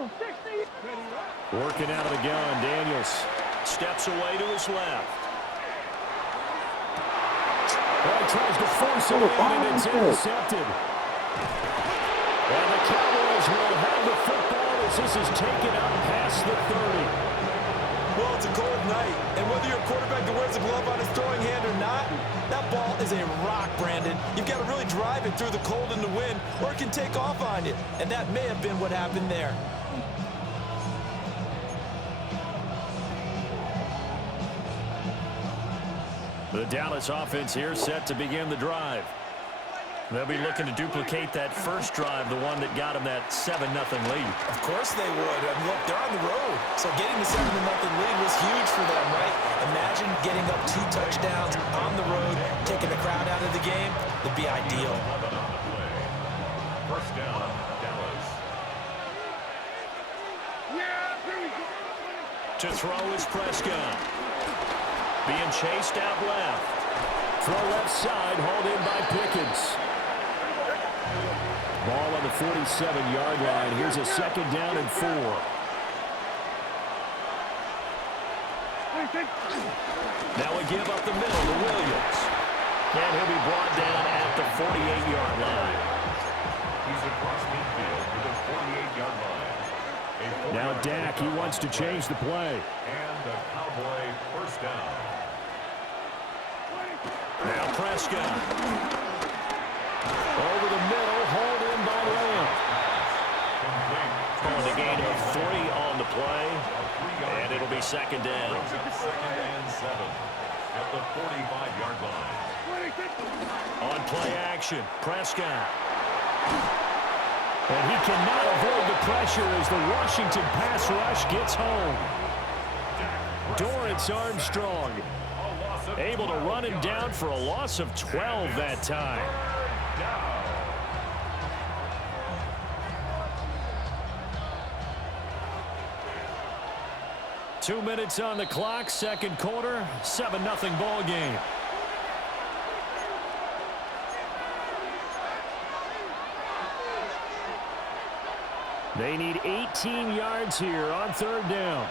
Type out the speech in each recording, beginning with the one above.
Working out of the gun, Daniels steps away to his left. Well, tries to force it in, and it's intercepted. And the Cowboys will have the football as this is taken up past the 30. Well, it's a cold night, and whether you're a quarterback that wears a glove on his throwing hand or not, that ball is a rock, Brandon. You've got to really drive it through the cold and the wind, or it can take off on you, and that may have been what happened there. The Dallas offense here set to begin the drive. They'll be looking to duplicate that first drive, the one that got them that 7-0 lead. Of course they would. And look, they're on the road. So getting the 7-0 lead was huge for them, right? Imagine getting up 2 touchdowns on the road, taking the crowd out of the game. It'd be ideal. First down, Dallas. To throw is Prescott. Being chased out left. Throw left side, hauled in by Pickens. Ball on the 47-yard line. Here's a 2nd down and 4. Now we give up the middle to Williams. And he'll be brought down at the 48-yard line. He's across midfield to the 48-yard line. Now Dak, he wants to change the play. And the Cowboy first down. Now Prescott. Over the middle, hauled in by Lamb. On the gain of 3 on the play. And it'll be 2nd down. 2nd and 7 at the 45-yard line. On play action, Prescott. And he cannot avoid the pressure as the Washington pass rush gets home. Dorrance Armstrong able to run him down for a loss of 12 that time. 2 minutes on the clock, 2nd quarter, 7-0 ball game. They need 18 yards here on 3rd down.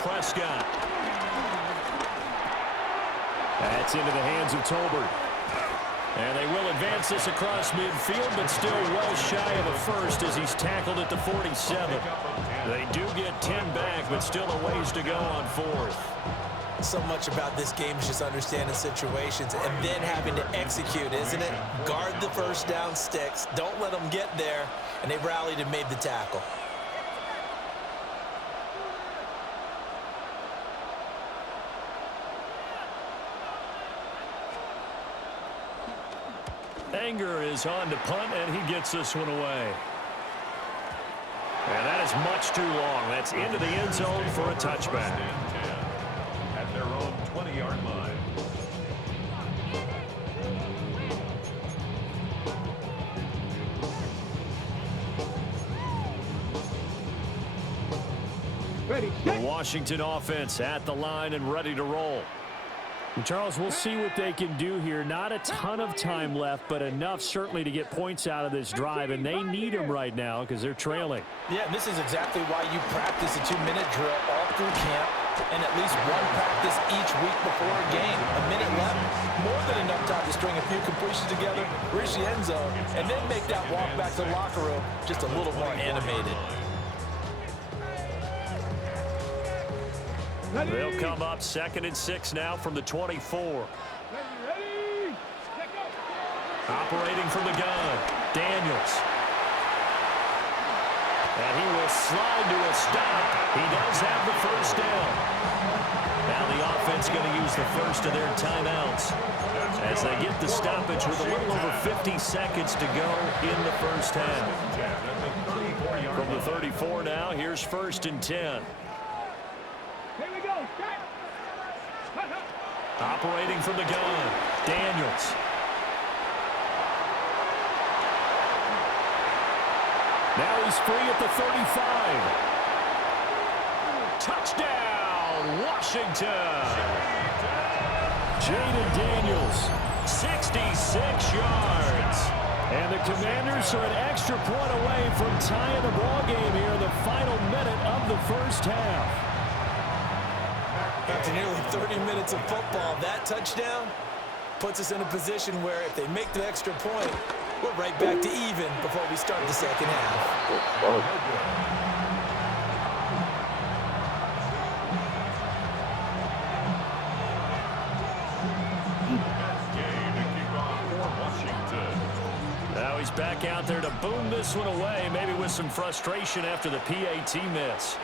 Prescott. That's into the hands of Tolbert. And they will advance this across midfield, but still well shy of a first as he's tackled at the 47. They do get 10 back, but still a ways to go on 4th. So much about this game is just understanding situations and then having to execute, isn't it? Guard the first down sticks. Don't let them get there. And they rallied and made the tackle. Anger is on to punt, and he gets this one away. And that is much too long. That's into the end zone for a touchback. At their own 20-yard line. The Washington offense at the line and ready to roll. Charles, we'll see what they can do here. Not a ton of time left, but enough certainly to get points out of this drive, and they need them right now because they're trailing. Yeah, and this is exactly why you practice a 2-minute drill all through camp and at least one practice each week before a game. A minute left, more than enough time to string a few completions together, reach the end zone, and then make that walk back to the locker room just a little more animated. They'll come up 2nd and 6 now from the 24. Operating from the gun, Daniels. And he will slide to a stop. He does have the first down. Now the offense going to use the first of their timeouts as they get the stoppage with a little over 50 seconds to go in the first half. From the 34 now, here's 1st and 10. Operating from the gun, Daniels. Now he's free at the 35. Touchdown, Washington. Jaden Daniels, 66 yards. And the Commanders are an extra point away from tying the ball game here in the final minute of the first half. After nearly 30 minutes of football, that touchdown puts us in a position where if they make the extra point, we're right back to even before we start the second half. Now he's back out there to boom this one away, maybe with some frustration after the PAT miss.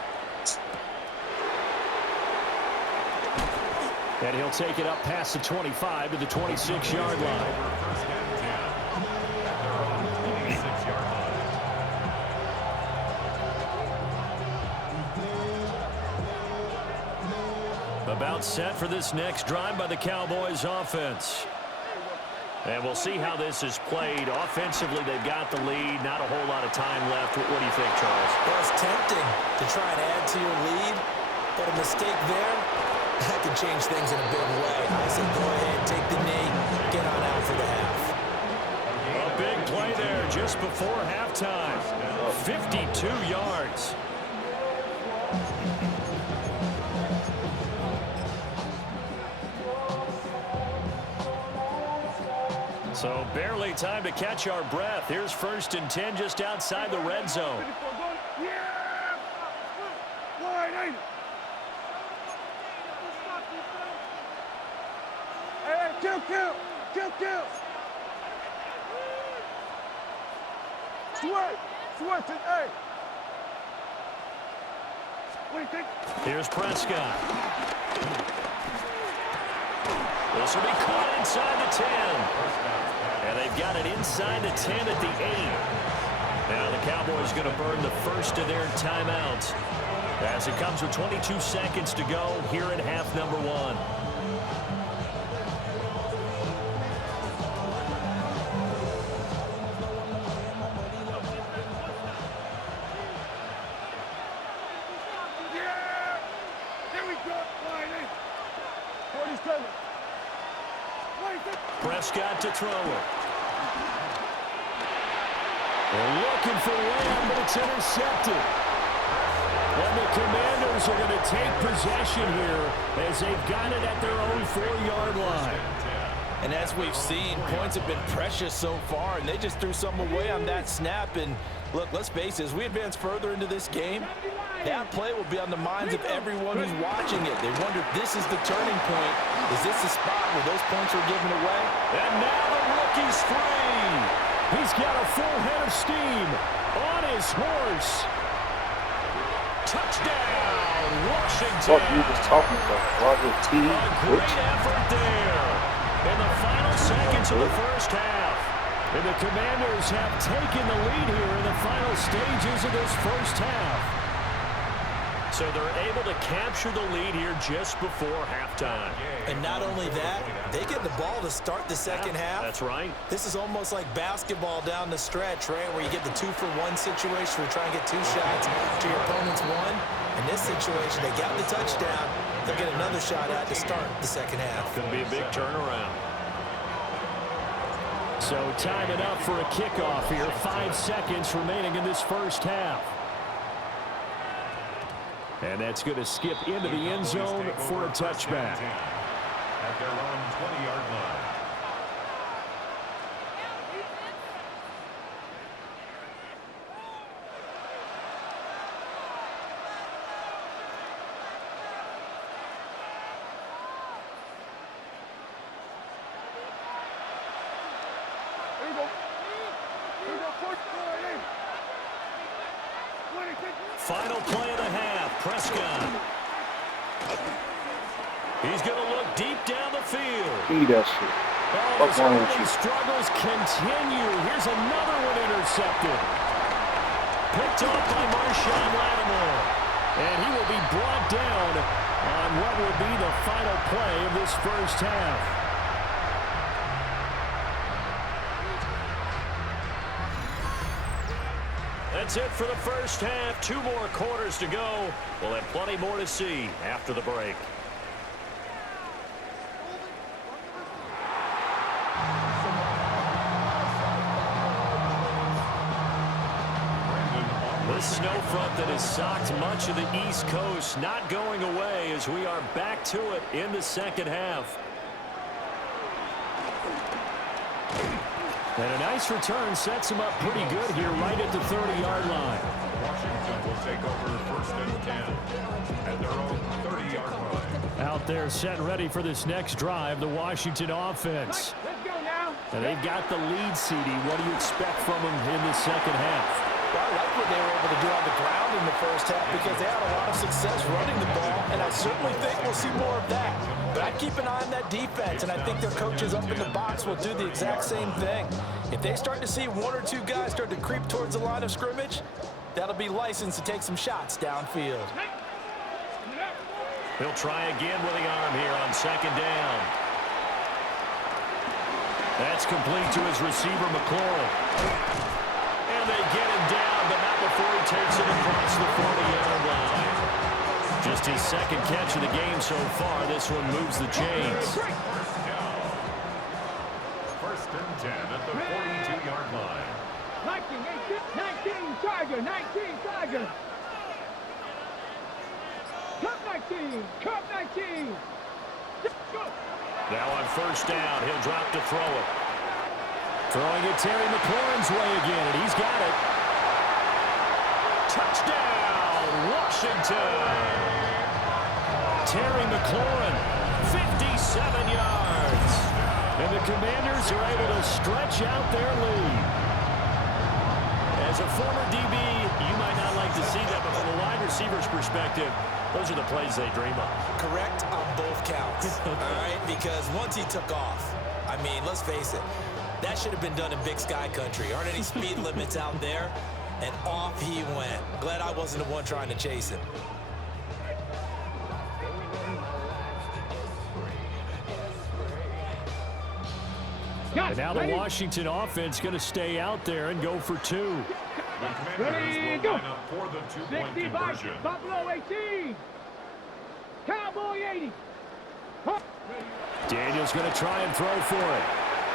And he'll take it up past the 25 to the 26-yard line. About set for this next drive by the Cowboys offense. And we'll see how this is played. Offensively, they've got the lead. Not a whole lot of time left. What do you think, Charles? Well, it's tempting to try and add to your lead, but a mistake there, that can change things in a big way. I say go ahead, take the knee, get on out for the half. A big play there just before halftime. 52 yards. So barely time to catch our breath. Here's 1st and 10 just outside the red zone. Kill. Switch it, hey. What do you think? Here's Prescott. This will be caught inside the 10. And they've got it inside the 10 at the 8. Now the Cowboys going to burn the first of their timeouts as it comes with 22 seconds to go here in half number 1. Prescott to throw it. They're looking for Lamb, but it's intercepted. And the Commanders are going to take possession here as they've got it at their own 4-yard line. And as we've seen, points have been precious so far, and they just threw some away on that snap. And look, let's face it, as we advance further into this game, that play will be on the minds of everyone who's watching it. They wonder if this is the turning point. Is this the spot where those points are given away? And now the rookie's free. He's got a full head of steam on his horse. Touchdown, Washington. What you was talking about, Roger T. A great effort there in the final seconds of the first half. And the Commanders have taken the lead here in the final stages of this first half. So they're able to capture the lead here just before halftime. And not only that, they get the ball to start the second half. That's right. This is almost like basketball down the stretch, right, where you get the 2-for-1 situation where you try and get 2 shots to your opponent's 1. In this situation, they got the touchdown. They'll get another shot at to start the second half. Could be a big turnaround. So time it up for a kickoff here. 5 seconds remaining in this first half. And that's going to skip into the end zone for a touchback. At their own 20-yard line. Final play of the half, Prescott. He's going to look deep down the field. Eat that shit. Oh, his early struggles continue. Here's another one intercepted. Picked off by Marshawn Lattimore. And he will be brought down on what will be the final play of this first half. That's it for the first half. 2 more quarters to go. We'll have plenty more to see after the break. This snow front that has socked much of the East Coast not going away as we are back to it in the second half. And a nice return sets him up pretty good here right at the 30-yard line. Washington will take over first and 10 at their own 30-yard line. Out there set ready for this next drive, the Washington offense. Let's go now. And they've got the lead, CD. What do you expect from them in the second half? Well, I like what they were able to do on the ground in the first half because they had a lot of success running the ball, and I certainly think we'll see more of that. But I keep an eye on that defense, and I think their coaches up in the box will do the exact same thing. If they start to see one or two guys start to creep towards the line of scrimmage, that'll be licensed to take some shots downfield. He'll try again with the arm here on second down. That's complete to his receiver, McLaurin. And they get him down, but not before he takes it across the 40-yard line. Just his second catch of the game so far. This one moves the chains. First and 10 at the 42-yard line. 19, Tiger, 19, Tiger. Cup 19, Cup 19. Go. Now on first down, he'll drop to throw it. Throwing it Terry McLaurin's way again, and he's got it. Touchdown, Washington. Terry McLaurin, 57 yards. And the Commanders are able to stretch out their lead. As a former DB, you might not like to see that, but from a wide receiver's perspective, those are the plays they dream of. Correct on both counts, all right? Because once he took off, I mean, let's face it, that should have been done in Big Sky Country. Aren't any speed limits out there? And off he went. Glad I wasn't the one trying to chase him. And now the Washington offense going to stay out there and go for two. The Commanders will line up for the two-point 60 by conversion. Buffalo 18. Cowboy 80. Daniel's going to try and throw for it.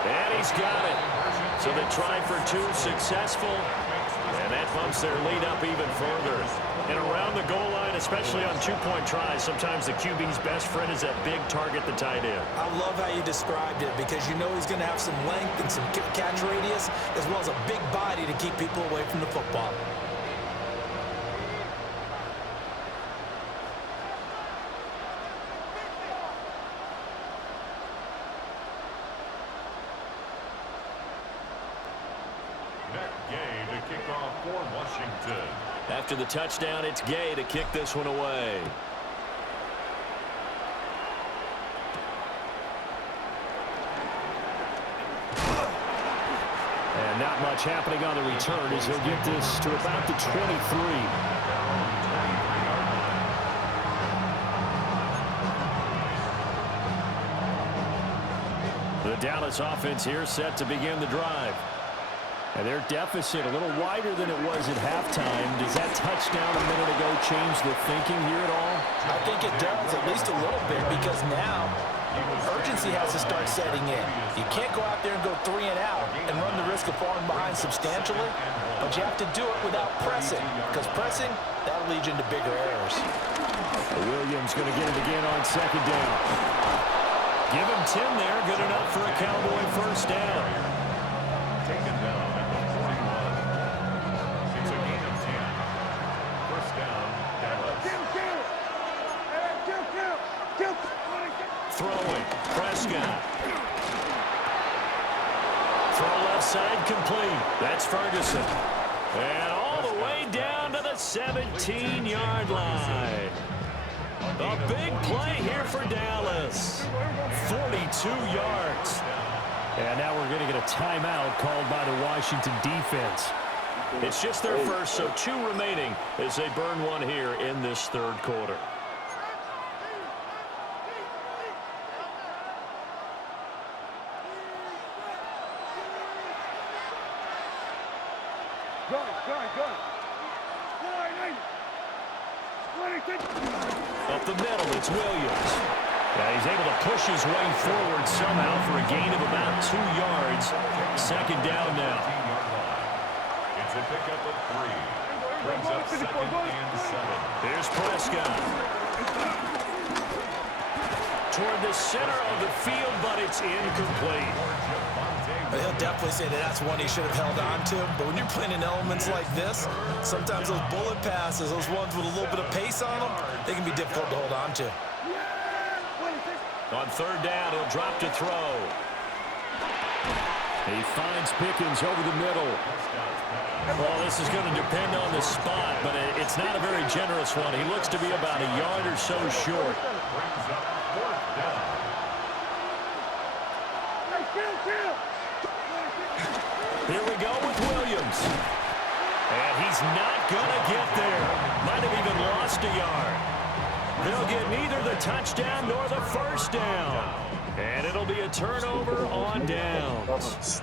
And he's got it. So they try for two, successful. And that bumps their lead up even further. And around the goal line, especially on two-point tries, sometimes the QB's best friend is that big target, the tight end. I love how you described it because you know he's going to have some length and some catch radius as well as a big body to keep people away from the football. After the touchdown, it's Gay to kick this one away. And not much happening on the return as he'll get this to about the 23. The Dallas offense here set to begin the drive. And their deficit a little wider than it was at halftime. Does that touchdown a minute ago change the thinking here at all? I think it does, at least a little bit, because now urgency has to start setting in. You can't go out there and go 3 and out and run the risk of falling behind substantially, but you have to do it without pressing, because pressing, that'll lead you into bigger errors. Williams going to get it again on second down. Give him 10 there, good enough for a Cowboy first down. Taken down at the 41. It's a gain of 10. First down, Dallas. Kill. Throwing, Prescott. Throw left side complete. That's Ferguson. And all the way down to the 17-yard line. A big play here for Dallas. 42 yards. And now we're going to get a timeout called by the Washington defense. It's just their first, so 2 remaining as they burn one here in this third quarter. Go. Up the middle, it's Williams. Yeah, he's able to push his way forward somehow for a gain of about 2 yards. Second down now. It's a pickup of 3. Brings up 2nd and 7. Here's Prescott. Toward the center of the field, but it's incomplete. He'll definitely say that that's one he should have held on to. But when you're playing in elements like this, sometimes those bullet passes, those ones with a little bit of pace on them, they can be difficult to hold on to. On 3rd down, he'll drop to throw. He finds Pickens over the middle. Well, this is going to depend on the spot, but it's not a very generous one. He looks to be about a yard or so short. Brings up 4th down. Here we go with Williams. And he's not going to get there. Might have even lost a yard. They'll get neither the touchdown nor the first down. And it'll be a turnover on downs.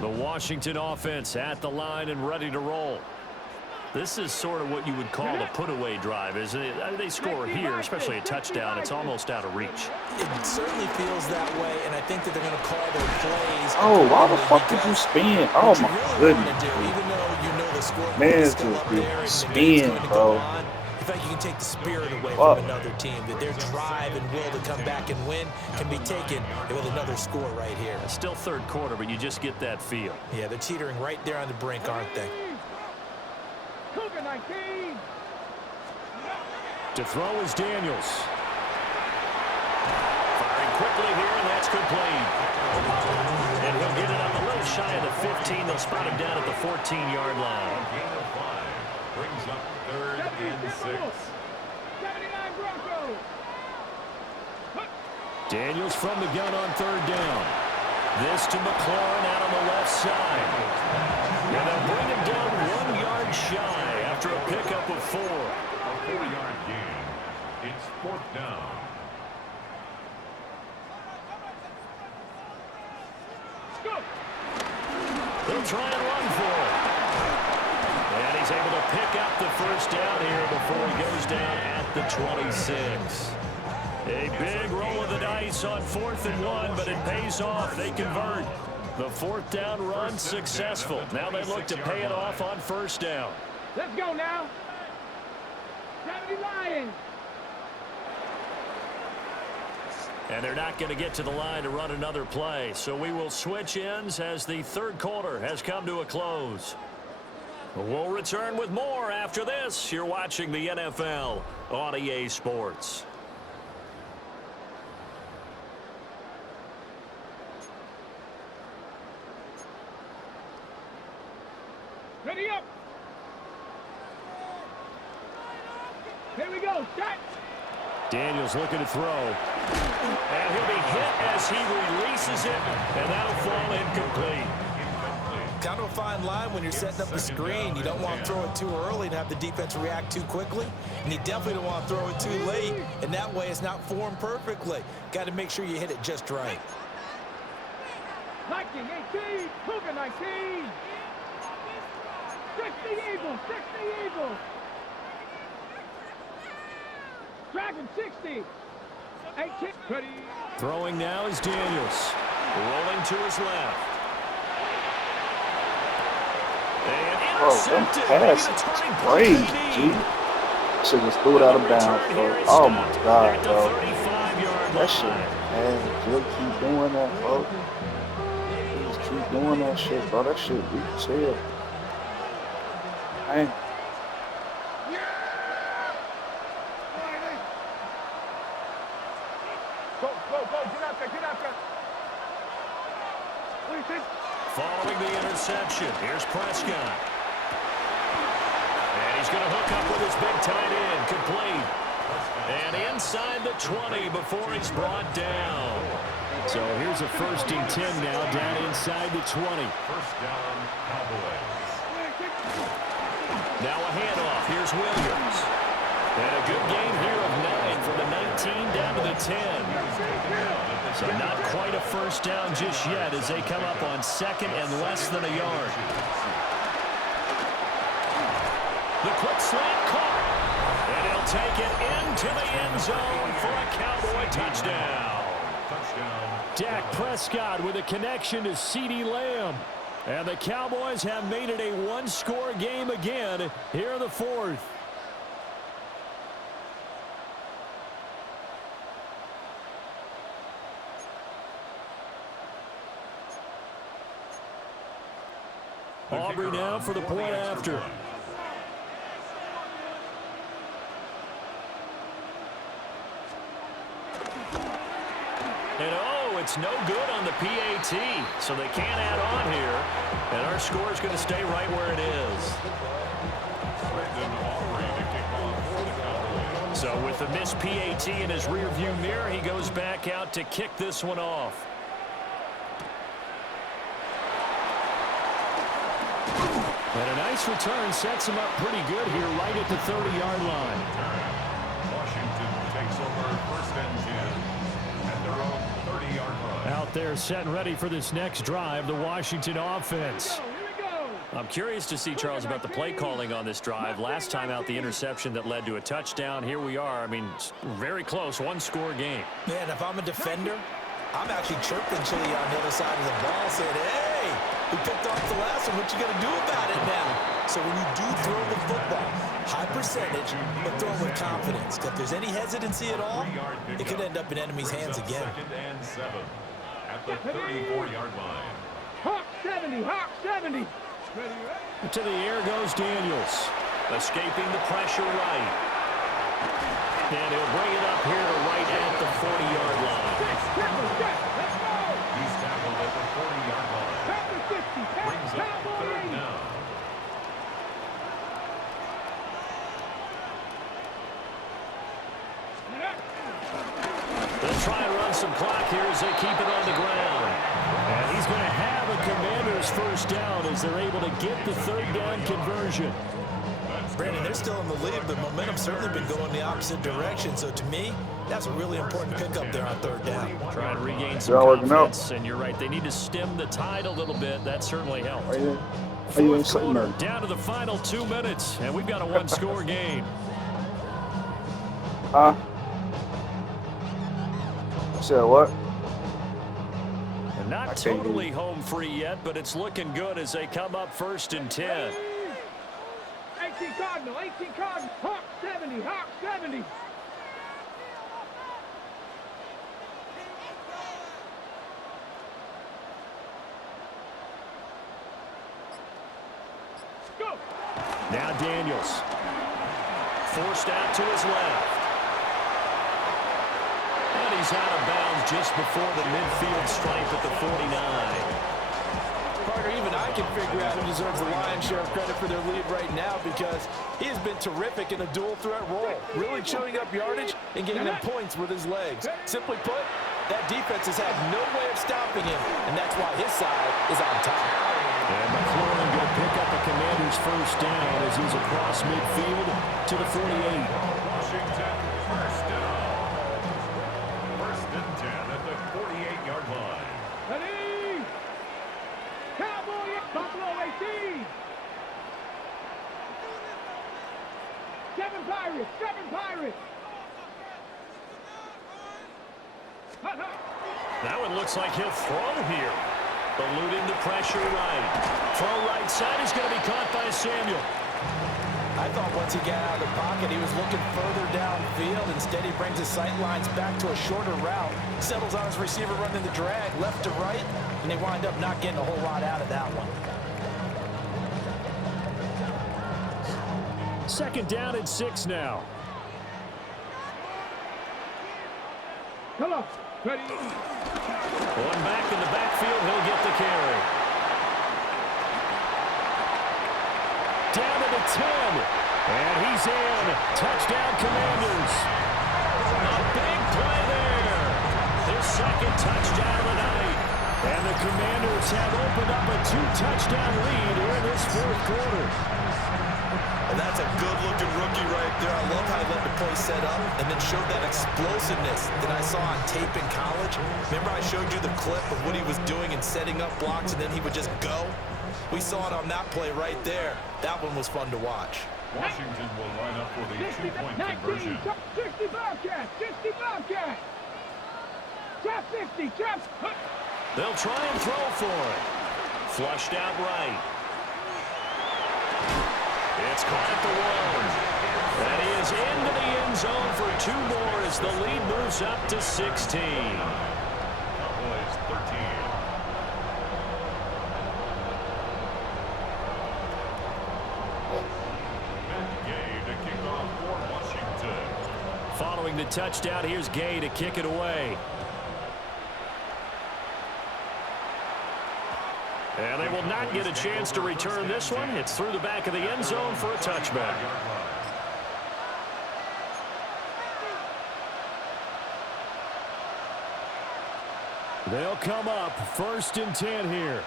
The Washington offense at the line and ready to roll. This is sort of what you would call a put-away drive, isn't it? I mean, they score here, especially a touchdown. It's almost out of reach. It certainly feels that way, and I think that they're going to call their plays. Oh, why the fuck did you spin? Oh, my goodness. Even though you know the score Man, is it's still just up there and spin, the game's going to bro. go on, in fact, you can take the spirit away Fuck. from another team, that their drive and will to come back and win can be taken with another score right here. It's still 3rd quarter, but you just get that feel. Yeah, they're teetering right there on the brink, aren't they? Cougar 19. To throw is Daniels. Firing quickly here, and that's complete. And he'll get it up a little shy of the 15. They'll spot him down at the 14-yard line. Gain of 5. Brings up 3rd and 6. 79 Broncos. Daniels from the gun on 3rd down. This to McLaurin out on the left side. And they'll bring him down 1 yard shy after a pickup of 4. A 4-yard gain. It's 4th down. They'll try and run for it. And he's able to pick up the first down here before he goes down at the 26. A big roll of the dice on 4th and 1, but it pays off. They convert. The 4th down run successful. Now they look to pay it off on 1st down. Let's go now. 70 Lions. And they're not going to get to the line to run another play. So we will switch ends as the 3rd quarter has come to a close. We'll return with more after this. You're watching the NFL on EA Sports. Ready up. Here we go. Shot. Daniels looking to throw. And he'll be hit as he releases it. And that'll fall incomplete. Kind of a fine line when you're setting up the screen. You don't want to throw it too early and have the defense react too quickly. And you definitely don't want to throw it too late. And that way it's not formed perfectly. Got to make sure you hit it just right. 19, 18. Cougar 19. 60 Eagles. 60 Eagles. Dragon 60. 18. Ready. Throwing now is Daniels. Rolling to his left. And Bro, that intercepted. pass Maybe the is turning point crazy, they G. need. Should just threw it out of bounds, bro. Oh my God, At the bro. 35-yard That shit, line. man. Just keep doing that, bro. Just keep doing that shit, bro. That shit weak as hell. Man. Go, go, go. Get out there. Get out there. Following the interception, here's Prescott. And he's going to hook up with his big tight end, complete. And inside the 20 before he's brought down. So here's a 1st and 10 now, down inside the 20. 1st down, Cowboys. Now a handoff. Here's Williams. And a good gain here of 9 from the 19 down to the 10. So not quite a 1st down just yet as they come up on 2nd and less than a yard. The quick slant caught. And he'll take it into the end zone for a Cowboy touchdown. Touchdown. Dak Prescott with a connection to CeeDee Lamb. And the Cowboys have made it a one-score game again here in the fourth. Aubrey now for the point after. And oh, it's no good on the PAT, so they can't add on here. And our score is going to stay right where it is. So with the missed PAT in his rearview mirror, he goes back out to kick this one off. And a nice return sets him up pretty good here right at the 30-yard line. Washington takes over first and 10 at their own 30-yard line. Out there set and ready for this next drive, the Washington offense. I'm curious to see, Charles, about the play calling on this drive. Last time out, the interception that led to a touchdown. Here we are. I mean, very close, one-score game. Man, if I'm a defender, I'm actually chirping Chili on the other side of the ball, saying, hey, we picked off the last one. What you going to do about it now? So when you do throw the football, high percentage, but throw it with confidence. If there's any hesitancy at all, it could end up in enemy's hands again. Second and 7 at the 34-yard line. Hawk 70, Hawk 70. To the air goes Daniels. Escaping the pressure right. And he'll bring it up here to right at the 40-yard line. Let's go. He's tackled at the 40-yard line. Pass the 60. Brings up Cowboys. third down. They'll try and run some clock here as they keep it on the ground. And he's going to have a Commander's first down as they're able to get the third down conversion. Brandon, they're still in the lead, but momentum's certainly been going the opposite direction. So to me, that's a really important pickup there on third down. Try and regain some confidence. And you're right, they need to stem the tide a little bit. That certainly helped. Fourth quarter, down to the final 2 minutes, and we've got a one-score game. So what? And not totally home free yet, but it's looking good as they come up first and 10. 18 Cardinal, 18 Cardinal. Hawk 70, Hawk 70. Go. Now Daniels. Forced out to his left. And he's out of bounds just before the midfield stripe at the 49. Carter, even I can figure out who deserves the lion's share of credit for their lead right now because he has been terrific in a dual threat role, really chewing up yardage and getting them points with his legs. Simply put, that defense has had no way of stopping him, and that's why his side is on top. And McLaurin going to pick up a Commander's first down as he's across midfield to the 48. Washington first down. First and 10 at the 48-yard line. Ready. Cowboy, Buffalo 18. 7 Pirates, 7 Pirates. Hut, hut. That one looks like he'll throw here. Eluding the pressure right. Throw right side is going to be caught by Samuel. I thought once he got out of the pocket, he was looking further downfield. Instead, he brings his sight lines back to a shorter route, settles on his receiver running the drag left to right, and they wind up not getting a whole lot out of that one. Second down and 6 now. Come on. Ready. One back in the backfield, he'll get the carry. Down to the 10. And he's in. Touchdown, Commanders. A big play there. His second touchdown of the night. And the Commanders have opened up a 2-touchdown lead here in this fourth quarter. And that's a good-looking rookie right there. I love how he let the play set up and then showed that explosiveness that I saw on tape in college. Remember I showed you the clip of what he was doing and setting up blocks, and then he would just go? We saw it on that play right there. That one was fun to watch. Washington will line up for the 2-point 19, conversion. 60 Bobcats, 60 Bobcats. Trap 60, trap. They'll try and throw for it. Flushed out right. It's caught at the 1. That is into the end zone for 2 more as the lead moves up to 16. Cowboys 13. Following the touchdown, here's Gay to kick it away. And they will not get a chance to return this one. It's through the back of the end zone for a touchback. They'll come up 1st and 10 here.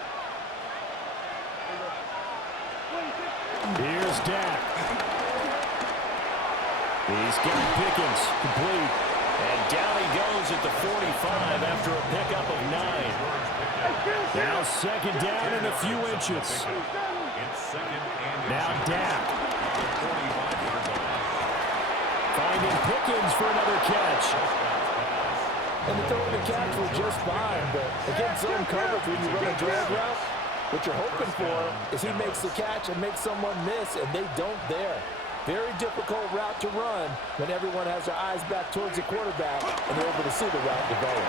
Here's Dak. He's got Pickens complete. And down he goes at the 45 after a pickup of 9. Now 2nd down and a few inches. Now Dak. Finding Pickens for another catch. And the throw and the catch were just fine, but against zone coverage when you run a drag route, what you're hoping for is he makes the catch and makes someone miss, and they don't there. Very difficult route to run when everyone has their eyes back towards the quarterback and they're able to see the route develop.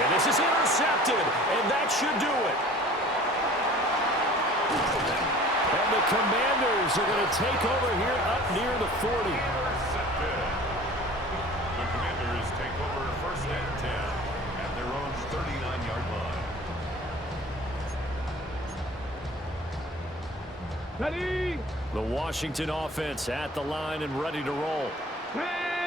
And this is intercepted, and that should do it. And the Commanders are going to take over here up near the 40. The Commanders take over 1st and 10 at their own 39-yard line. Ready? The Washington offense at the line and ready to roll.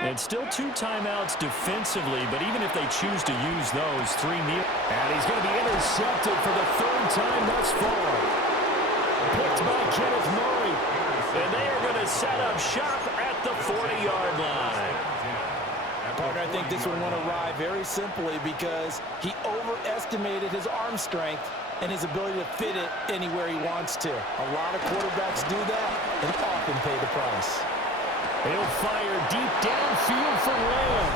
And still 2 timeouts defensively, but even if they choose to use those, 3 kneel. And he's going to be intercepted for the 3rd time thus far. Picked by Kenneth Murray. And they are going to set up shop at the 40-yard line. Partner, I think this one went awry very simply because he overestimated his arm strength and his ability to fit it anywhere he wants to. A lot of quarterbacks do that and often pay the price. He'll fire deep downfield for Lamb.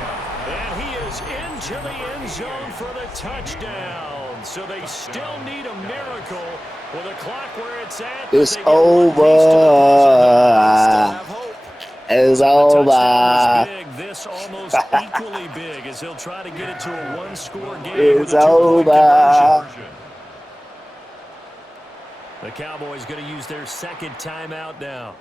And he is into the end zone for the touchdown. So they still need a miracle with a clock where it's at. It's over. It's over. This almost equally big as he'll try to get it to a 1-score game. It's over. The Cowboys going to use their 2nd timeout now.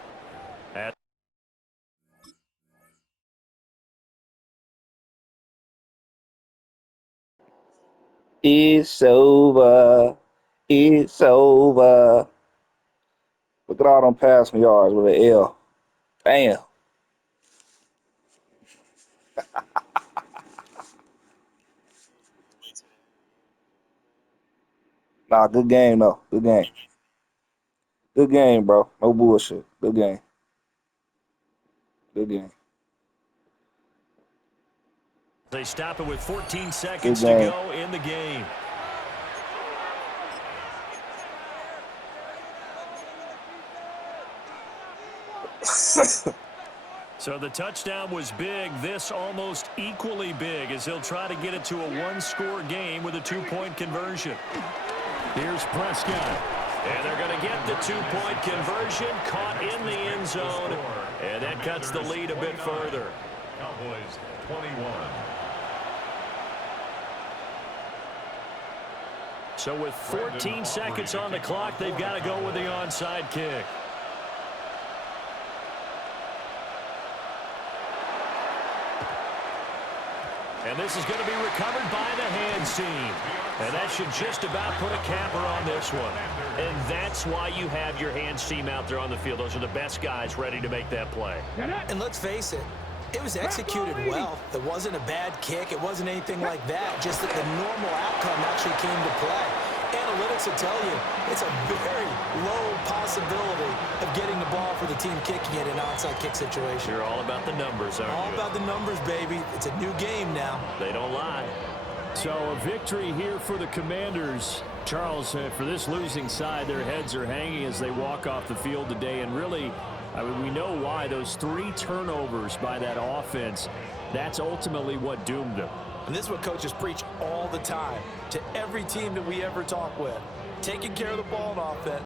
It's over. It's over. Look at all them passing yards with an L. Bam. Nah, good game, though. Good game. Good game, bro. No bullshit. Good game. Good game. They stop it with 14 seconds to go in the game. So the touchdown was big. This almost equally big as he'll try to get it to a 1-score game with a 2-point conversion. Here's Prescott. And they're going to get the 2-point conversion caught in the end zone. And that cuts the lead a bit further. Cowboys 21. So with 14 seconds on the clock, they've got to go with the onside kick. And this is going to be recovered by the hands team. And that should just about put a capper on this one. And that's why you have your hands team out there on the field. Those are the best guys ready to make that play. And let's face it, it was executed well. It wasn't a bad kick. It wasn't anything like that. Just that the normal outcome actually came to play. Analytics will tell you it's a very low possibility of getting the ball for the team kicking it in an onside kick situation. You're all about the numbers, aren't you? All about the numbers, baby. It's a new game now. They don't lie. So a victory here for the Commanders. Charles, for this losing side, their heads are hanging as they walk off the field today. And really, I mean, we know why. Those 3 turnovers by that offense, that's ultimately what doomed them. And this is what coaches preach all the time to every team that we ever talk with. Taking care of the ball in offense.